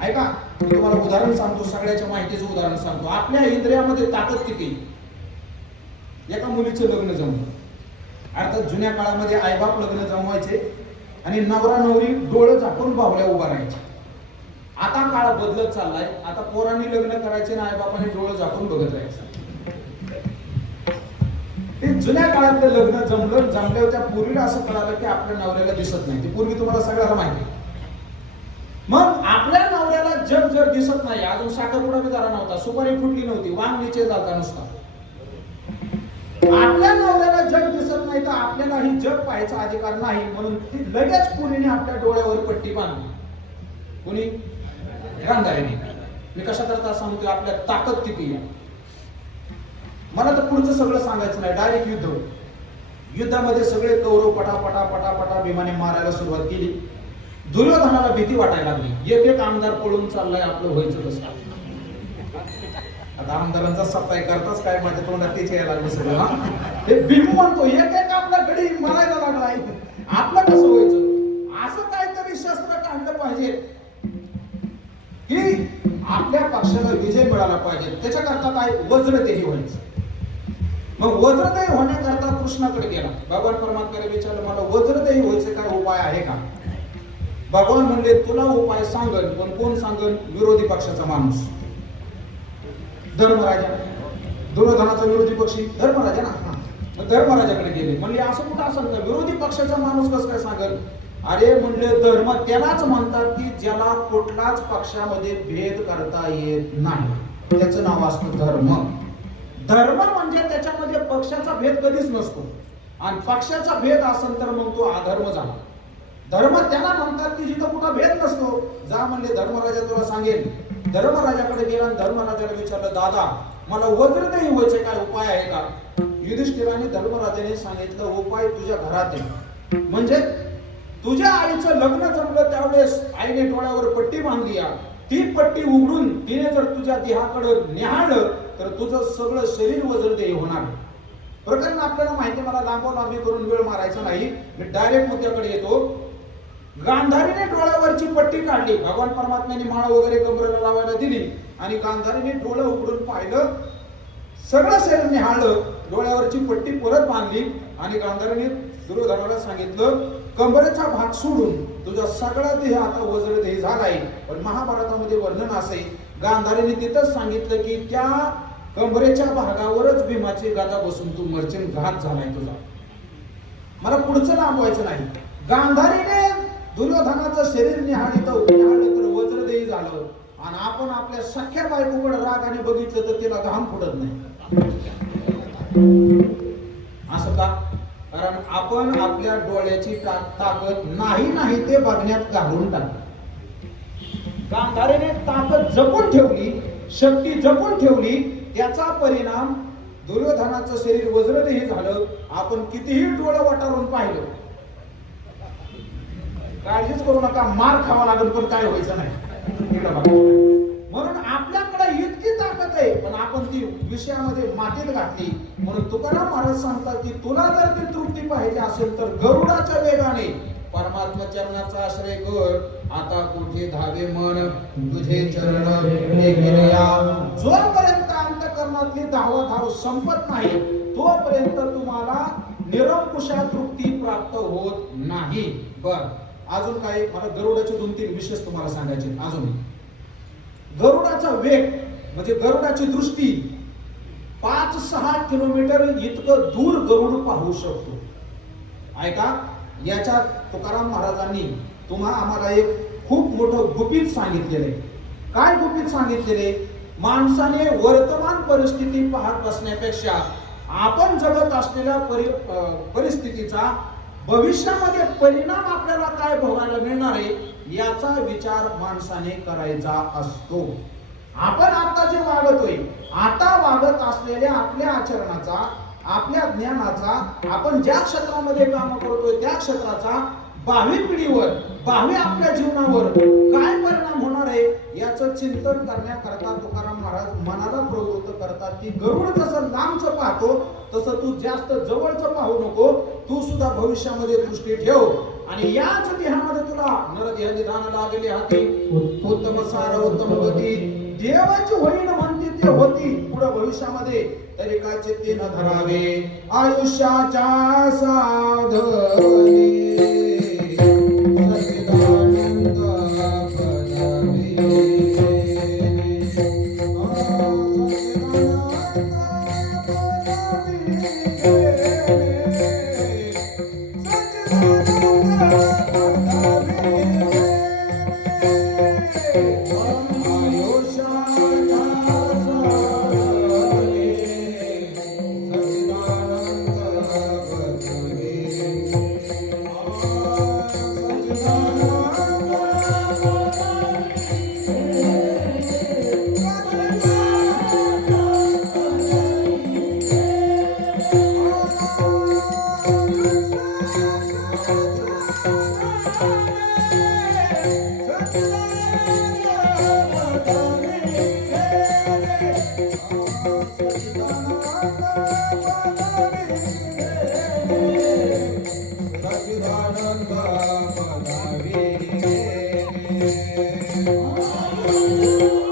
ऐका मी तुम्हाला उदाहरण सांगतो सगळ्याच्या माहितीचं उदाहरण सांगतो. आपल्या इंद्रियामध्ये ताकद किती? एका मुलीचं लग्न जमलं. अर्थात जुन्या काळामध्ये आईबाप लग्न जमवायचे आणि नवरा नवरी डोळं झाकून बाहुल्या उभा राहायचे. आता काळ बदलत चाललाय. आता पोरांनी लग्न करायचे आणि आईबापाने डोळं झाकून बघत राहायचं. ते जुन्या काळातलं लग्न जमलं जमल्यावर त्या पूर्वीला असं कळालं की आपल्या नवऱ्याला दिसत नाही. ते पूर्वी तुम्हाला सगळ्याला माहिती मग आपल्या नवऱ्याला जग जर दिसत नाही अजून साखरपुडा बी झाला नव्हता सुपारी फुटली नव्हती वांग निचे झाला नुसता. आपल्या नवऱ्याला जग दिसत नाही तर आपल्यालाही जग पाहायचा अधिकार नाही म्हणून ती लगेच पुरीने आपल्या डोळ्यावर पट्टी बांधली. कुणी? गांधारीने मी कशा करता सांगतो आपल्या ताकद किती आहे? मला तर पुढचं सगळं सांगायचं नाही. डायरेक्ट युद्ध. युद्धामध्ये सगळे कौरव पटापटा पटापटा पटा भीमाने मारायला सुरुवात केली. दुर्योधनाला भीती वाटायला लागली. एक एक आमदार पळून चाललाय आपलं व्हायचं कसं आता आमदारांचा सप्ताह करताच काय माझ्या तोंडात तेच यायला लागलं सगळं हे? भीम म्हणतो एक एक आपला गडी मारायला लागलाय. आपलं कसं व्हायचं? असं काहीतरी शस्त्र काढलं पाहिजे. की आपल्या पक्षाला विजय मिळाला पाहिजे. त्याच्याकरता काय? वज्रदेही व्हायचं. मग वज्रदय होण्याकरता कृष्णाकडे गेला. भगवान परमात्म्याला विचारलं मला वज्रदय व्हायचे काय उपाय आहे का? भगवान म्हणले तुला उपाय सांगन पण कोण सांगन? विरोधी पक्षाचा माणूस. धर्मराजा. दुर्योधनाचा विरोधी पक्षी धर्मराजा ना? मग धर्मराजाकडे गेले. म्हणले असं कुठं असं का? विरोधी पक्षाचा माणूस कसं काय सांगल? अरे म्हणले धर्म त्यालाच म्हणतात की ज्याला कुठलाच पक्षामध्ये भेद करता येत नाही. त्याचं नाव असतं धर्म. धर्म म्हणजे त्याच्यामध्ये पक्षाचा भेद कधीच नसतो. आणि पक्षाचा भेद असेल तर मग तो अधर्म झाला. धर्म त्याला म्हणतात की जिथं कुठं भेद नसतो जा म्हणले धर्मराजा तुला सांगेल धर्मराजाकडे गेला आणि धर्मराजाला विचारलं दादा मला वज्रदेही व्हायचे काय? उपाय आहे का? युधिष्ठिराने धर्मराजाने सांगितलं उपाय तुझ्या घरात आहे. म्हणजे तुझ्या आईचं लग्न जमलं त्यावेळेस आईने डोळ्यावर पट्टी बांधली या. ती पट्टी उघडून तिने जर तुझ्या देहाकडे निहाळलं तर तुझं सगळं शरीर वज्रदेही होणार. प्रकरण आपल्याला माहिती मला लांबो लांबी करून वेळ मारायचा नाही. मी डायरेक्ट मुद्द्याकडे येतो. गांधारीने डोळ्यावरची पट्टी काढली. भगवान परमात्म्याने माळ वगैरे कमरेला लावायला दिली आणि गांधारीने डोळं उघडून पाहिलं. सगळं शरीर निहाळलं डोळ्यावरची पट्टी परत बांधली. आणि गांधारीने दुर्योधनाला सांगितलं कंबरेचा भाग सोडून तुझा सगळा देह आता वज्र देह झालाय. पण महाभारतामध्ये वर्णन असे गांधारीने तिथंच सांगितलं की त्या कंबरेच्या भागावरच भीमाची गादा बसून तू मर्चन घात झालाय तुझा. मला पुढचं लांबवायचं नाही. गांधारीने दुर्योधनाचं शरीर निहाळीत निहाळलं तर वज्रदेही झालं. आणि आपण आपल्या सख्या बायकोकडे रागाने बघितलं तर तिला घाम फुटत नाही. आपण आपल्या डोळ्याची ताकद नाही नाही ते बघण्यात घालून टाकतो गांधारेने ताकद जपून ठेवली शक्ती जपून ठेवली त्याचा परिणाम दुर्योधनाचं शरीर वज्रदेही झालं. आपण कितीही डोळं वाटारून पाहिलं. काळजीच करू नका मार खावा लागेल पण काय व्हायचं नाही. इतकी आहे पण आपण ती विषयामध्ये मातीत घातली. म्हणून तुकाराम महाराज सांगतात की तुला जर ती तृप्ती पाहिजे असेल तर गरुडाच्या वेगाने परमात्मा चरणाचा आश्रय कर. आता कुठे धावे मन तुझे चरण जोपर्यंत अंतकरणातली धावा धाव संपत नाही तोपर्यंत तुम्हाला निरंकुशा तृप्ती प्राप्त होत नाही. बर अजून काय मला गरुडाचे दोन तीन विशेष तुम्हाला सांगायचे अजून गरुडाचा वेग म्हणजे गरुडाची दृष्टी पाच सहा किलोमीटर इतकं दूर गरुड पाहू शकतो. ऐका याच्यात तुकाराम महाराजांनी तुम्हा आम्हाला एक खूप मोठं गुपित सांगितलेलं आहे. काय गुपित सांगितलेले माणसाने वर्तमान परिस्थिती पाहत बसण्यापेक्षा आपण जगत असलेल्या परि परिस्थितीचा भविष्यामध्ये परिणाम आपल्याला काय भोगायला मिळणार आहे याचा विचार माणसाने करायचा असतो. आपण आता जे वागतोय आता वागत असलेल्या आपल्या आचरणाचा आपल्या ज्ञानाचा आपण ज्या क्षेत्रामध्ये काम करतोय त्या क्षेत्राचा भावी पिढीवर भावी आपल्या जीवनावर काय परिणाम आहे याचं चिंतन करण्याकरता तुकाराम महाराज मनाला प्रवृत्त करतात. की गरुड जसं लांबचं पाहतो तसं तू जास्त जवळचं पाहू नको तू सुद्धा भविष्यामध्ये दृष्टी ठेव. आणि याच देहामध्ये तुला नरदेह निधान लागले हाती. उत्तम सार उत्तम गती. देवाची होईन म्हणते ते होती. पुढे भविष्यामध्ये तरी का चित्ती न धरावे. आयुष्याच्या साधने. Música